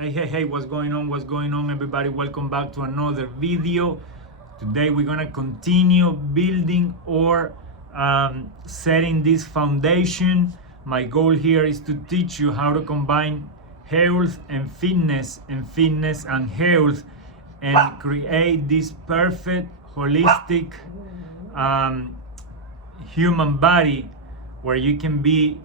Hey, what's going on, everybody? Welcome back to another video. Today we're gonna continue building or setting this foundation. My goal here is to teach you how to combine health and fitness and health and create this perfect holistic um, human body where you can be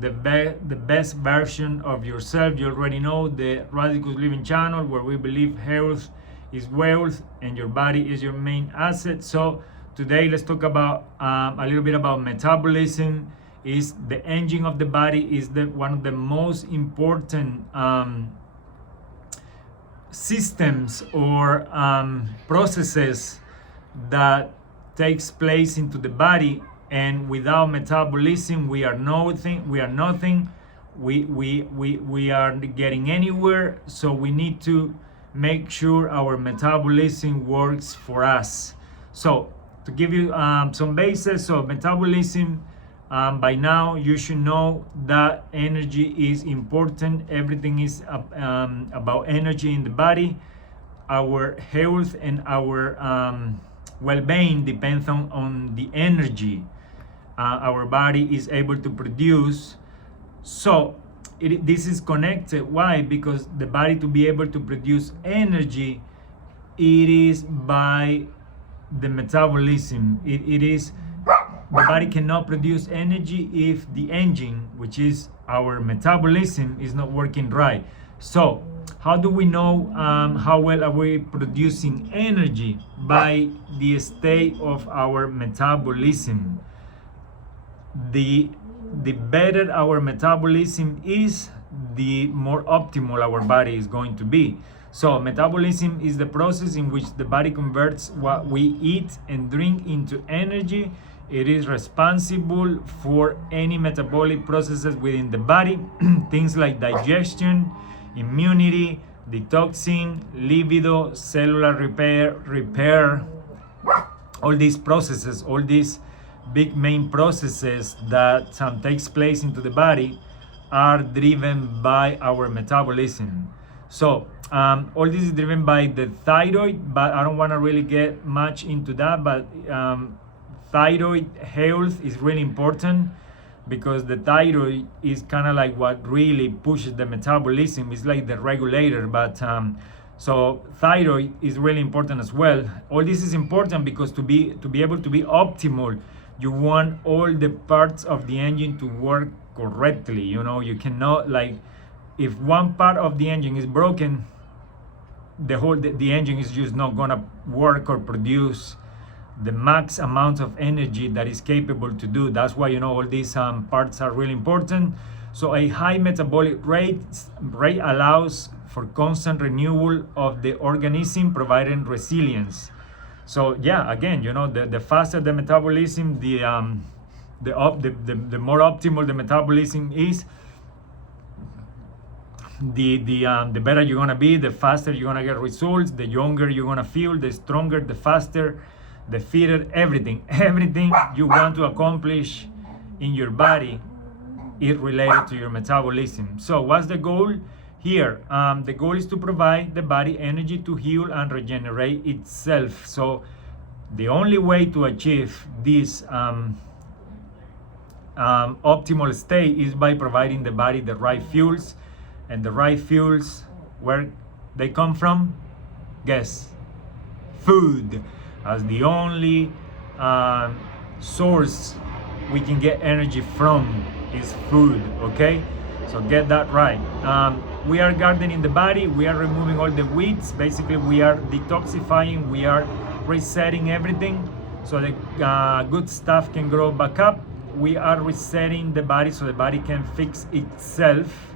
the best version of yourself. You already know the Radicus Living channel, where we believe health is wealth and your body is your main asset. So today let's talk about a little bit about metabolism. Is the engine of the body, is one of the most important systems or processes that takes place into the body. And without metabolism we are nothing. We aren't getting anywhere. So we need to make sure our metabolism works for us. So to give you some basis, so metabolism, by now you should know that energy is important. Everything is about energy in the body. Our health and our well-being depends on the energy our body is able to produce. So this is connected. Why? Because the body, to be able to produce energy, it is by the metabolism. It is, the body cannot produce energy if the engine, which is our metabolism, is not working right. So how do we know how well are we producing energy? By the state of our metabolism. The better our metabolism is, the more optimal our body is going to be. So metabolism is the process in which the body converts what we eat and drink into energy. It is responsible for any metabolic processes within the body, things like digestion, immunity, detoxing, libido, cellular repair, all these processes, all these big main processes that takes place into the body are driven by our metabolism. So all this is driven by the thyroid, but I don't want to really get much into that. But thyroid health is really important, because the thyroid is kind of like what really pushes the metabolism. It's like the regulator. But so thyroid is really important as well. All this is important because to be able to be optimal, you want all the parts of the engine to work correctly. You cannot, like, if one part of the engine is broken, the engine is just not gonna work or produce the max amount of energy that is capable to do. That's why all these parts are really important. So a high metabolic rate allows for constant renewal of the organism, providing resilience. So yeah, again, the faster the metabolism, the more optimal the metabolism is, the better you're gonna be, the faster you're gonna get results, the younger you're gonna feel, the stronger, the faster, the fitter, everything you want to accomplish in your body is related to your metabolism. So what's the goal here? The goal is to provide the body energy to heal and regenerate itself. So the only way to achieve this optimal state is by providing the body the right fuels. And the right fuels, where they come from? Guess. Food. As the only source we can get energy from is food. Okay, so get that right. We are gardening the body. We are removing all the weeds. Basically, we are detoxifying. We are resetting everything so the good stuff can grow back up. We are resetting the body so the body can fix itself.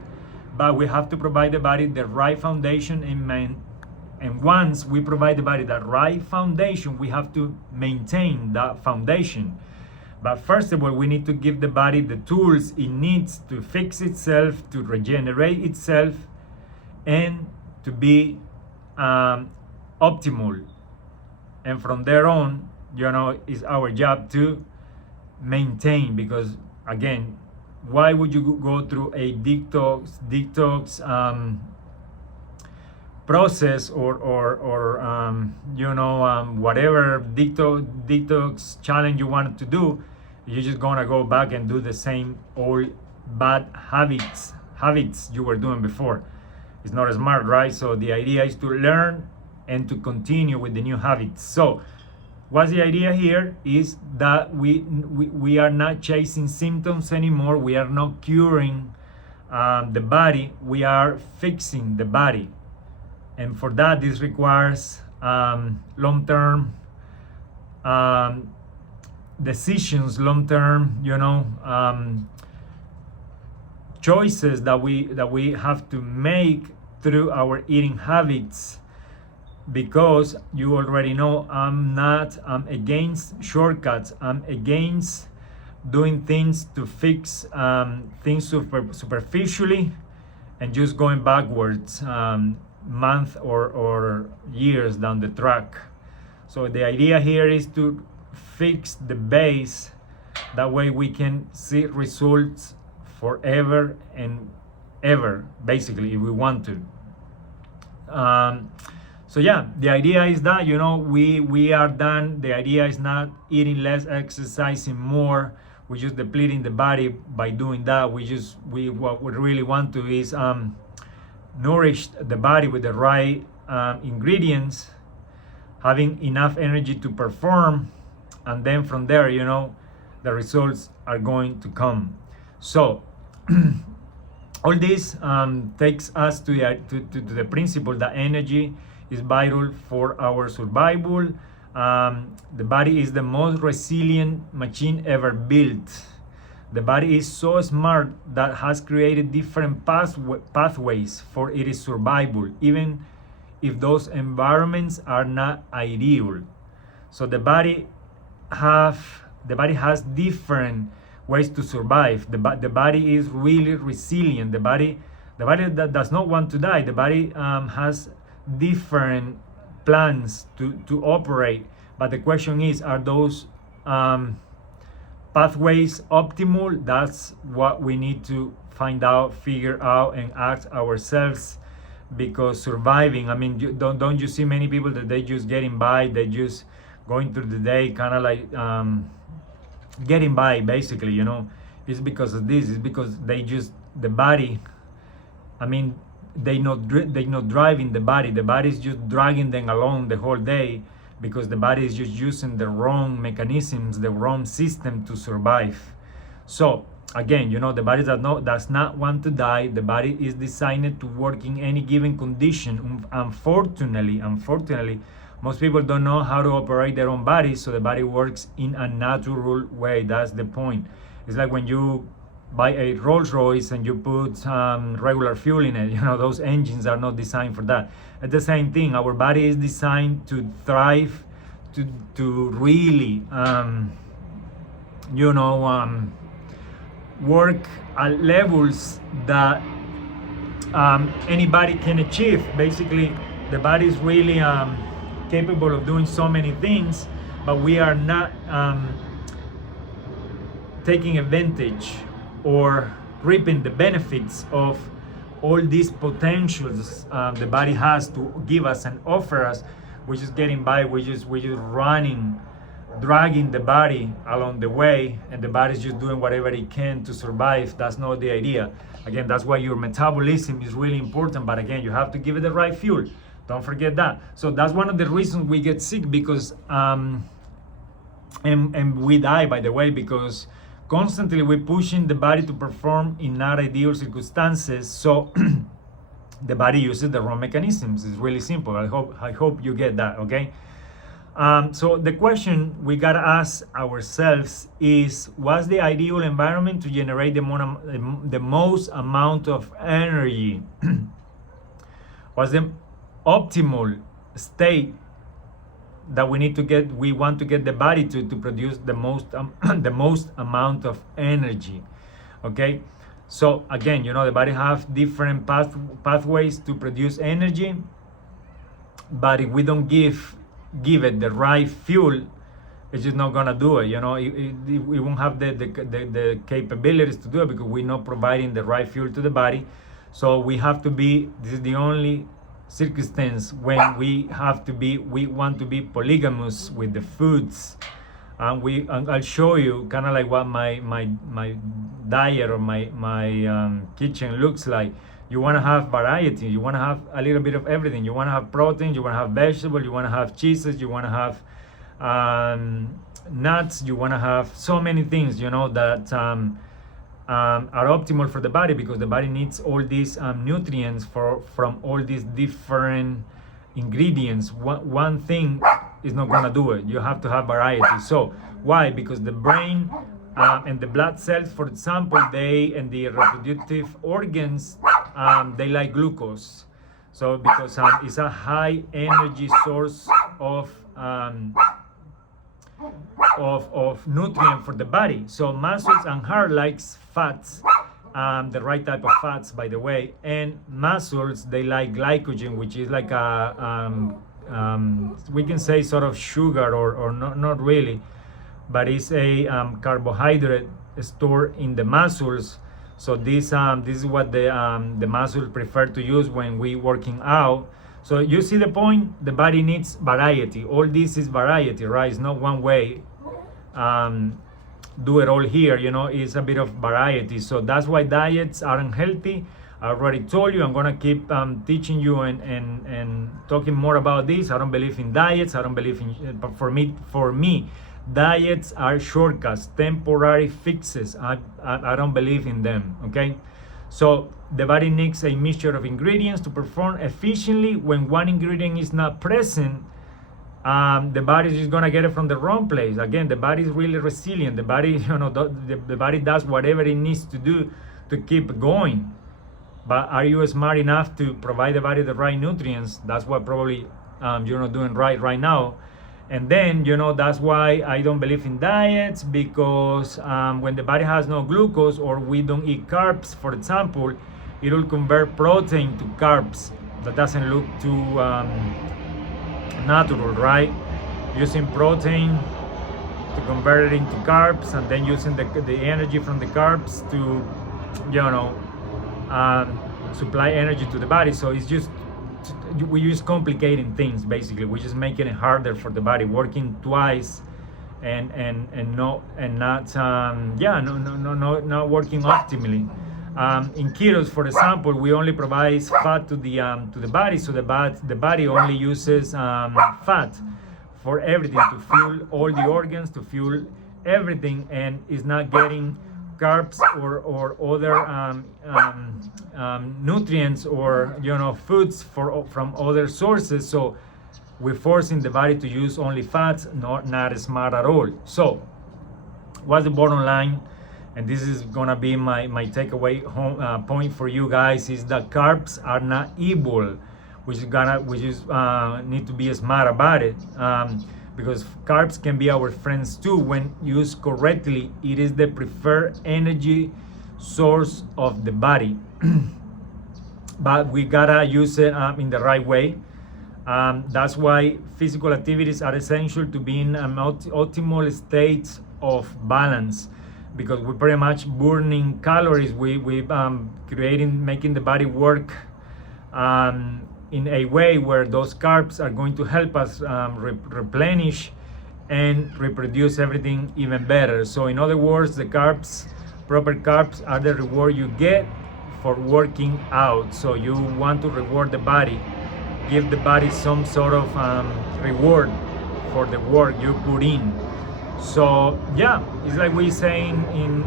But we have to provide the body the right foundation. And once we provide the body that right foundation, we have to maintain that foundation. But first of all, we need to give the body the tools it needs to fix itself, to regenerate itself, and to be optimal. And from there on, it's our job to maintain. Because again, why would you go through a detox process or whatever detox challenge you wanted to do, you're just gonna go back and do the same old bad habits you were doing before. It's not smart, right? So the idea is to learn and to continue with the new habits. So what's the idea here is that we are not chasing symptoms anymore. We are not curing the body. We are fixing the body. And for that, this requires long-term decisions, long-term, choices that we have to make through our eating habits. Because you already know I'm against shortcuts. I'm against doing things to fix things superficially and just going backwards month or years down the track. So the idea here is to fix the base. That way we can see results forever and ever, basically, if we want to. So yeah, the idea is that we are done. The idea is not eating less, exercising more. We're just depleting the body by doing that. What we really want to is nourish the body with the right ingredients, having enough energy to perform, and then from there, the results are going to come. So all this takes us to the principle that energy is vital for our survival. The body is the most resilient machine ever built. The body is so smart that has created different pathways for its survival, even if those environments are not ideal. So the body has different ways to survive. The body is really resilient. The body that does not want to die. The body has different plans to operate, but the question is, are those pathways optimal? That's what we need to find out, figure out, and ask ourselves. Because surviving, don't you see many people that they just getting by, they just going through the day kind of like getting by, basically. It's because of this. It's because the body, they not driving the body. The body is just dragging them along the whole day, because the body is just using the wrong mechanisms, the wrong system to survive. So again, the body does not want to die. The body is designed to work in any given condition. Unfortunately, most people don't know how to operate their own body, so the body works in a natural way. That's the point. It's like when you buy a Rolls Royce and you put regular fuel in it. Those engines are not designed for that. It's the same thing. Our body is designed to thrive, to really work at levels that anybody can achieve. Basically, the body is really capable of doing so many things, but we are not taking advantage or reaping the benefits of all these potentials the body has to give us and offer us. We're just getting by. We're just running, dragging the body along the way, and the body's just doing whatever it can to survive. That's not the idea. Again, that's why your metabolism is really important. But again, you have to give it the right fuel. Don't forget that. So that's one of the reasons we get sick, because and we die, by the way, because constantly we're pushing the body to perform in not ideal circumstances. So the body uses the wrong mechanisms. It's really simple. I hope you get that, okay? So the question we gotta ask ourselves is, what's the ideal environment to generate the most amount of energy? What's the optimal state that we want to get the body to produce the most the most amount of energy? Okay, so again, the body have different pathways to produce energy, but if we don't give it the right fuel, it's just not gonna do it. We won't have the capabilities to do it, because we're not providing the right fuel to the body. So we have to be, this is the only circumstance when we want to be polygamous with the foods. And I'll show you kind of like what my diet or my kitchen looks like. You want to have variety. You want to have a little bit of everything. You want to have protein. You want to have vegetables. You want to have cheeses. You want to have nuts. You want to have so many things, that are optimal for the body, because the body needs all these nutrients from all these different ingredients. One thing is not gonna do it. You have to have variety. So why? Because the brain and the blood cells, for example, and the reproductive organs, they like glucose. So because it's a high energy source of nutrient for the body. So muscles and heart likes fats, the right type of fats, by the way. And muscles, they like glycogen, which is like we can say sort of sugar, or not really, but it's a carbohydrate stored in the muscles. So this is what the muscles prefer to use when we working out. So you see the point? The body needs variety. All this is variety, right? It's not one way. Do it all here, it's a bit of variety. So that's why diets aren't healthy. I already told you. I'm gonna keep teaching you and talking more about this. I don't believe in diets. I don't believe in, but for me, diets are shortcuts, temporary fixes. I don't believe in them. Okay, so the body needs a mixture of ingredients to perform efficiently. When one ingredient is not present, the body is just gonna get it from the wrong place. Again, the body is really resilient. The body, the body does whatever it needs to do to keep going. But are you smart enough to provide the body the right nutrients? That's what probably you're not doing right now. And then, that's why I don't believe in diets, because when the body has no glucose, or we don't eat carbs, for example, it will convert protein to carbs. That doesn't look too natural, right? Using protein to convert it into carbs, and then using the energy from the carbs to, supply energy to the body. So it's just, we use complicating things. Basically, we're just making it harder for the body, working twice and not working optimally. In ketos, for example, we only provide fat to the body, so the body only uses fat for everything, to fuel all the organs, to fuel everything, and is not getting carbs or other nutrients or foods from other sources. So we're forcing the body to use only fats. Not smart at all. So what's the bottom line? And this is gonna be my takeaway point for you guys, is that carbs are not evil. We just need to be smart about it, because carbs can be our friends too when used correctly. It is the preferred energy source of the body, but we gotta use it in the right way. That's why physical activities are essential to be in an optimal state of balance, because we're pretty much burning calories. We're making the body work in a way where those carbs are going to help us replenish and reproduce everything even better. So in other words, the proper carbs are the reward you get for working out. So you want to reward the body, give the body some sort of reward for the work you put in. So yeah, it's like we saying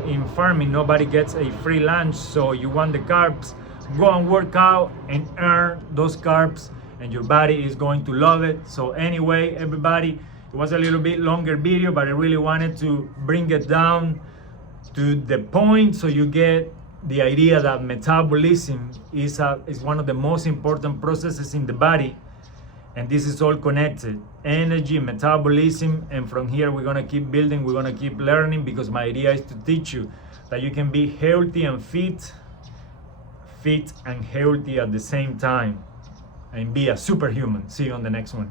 in farming, nobody gets a free lunch. So you want the carbs, go and work out and earn those carbs, and your body is going to love it. So anyway, everybody, it was a little bit longer video, but I really wanted to bring it down to the point so you get the idea that metabolism is one of the most important processes in the body, and this is all connected: energy, metabolism. And from here we're gonna keep building, we're gonna keep learning, because my idea is to teach you that you can be healthy and fit and healthy at the same time, and be a superhuman. See you on the next one.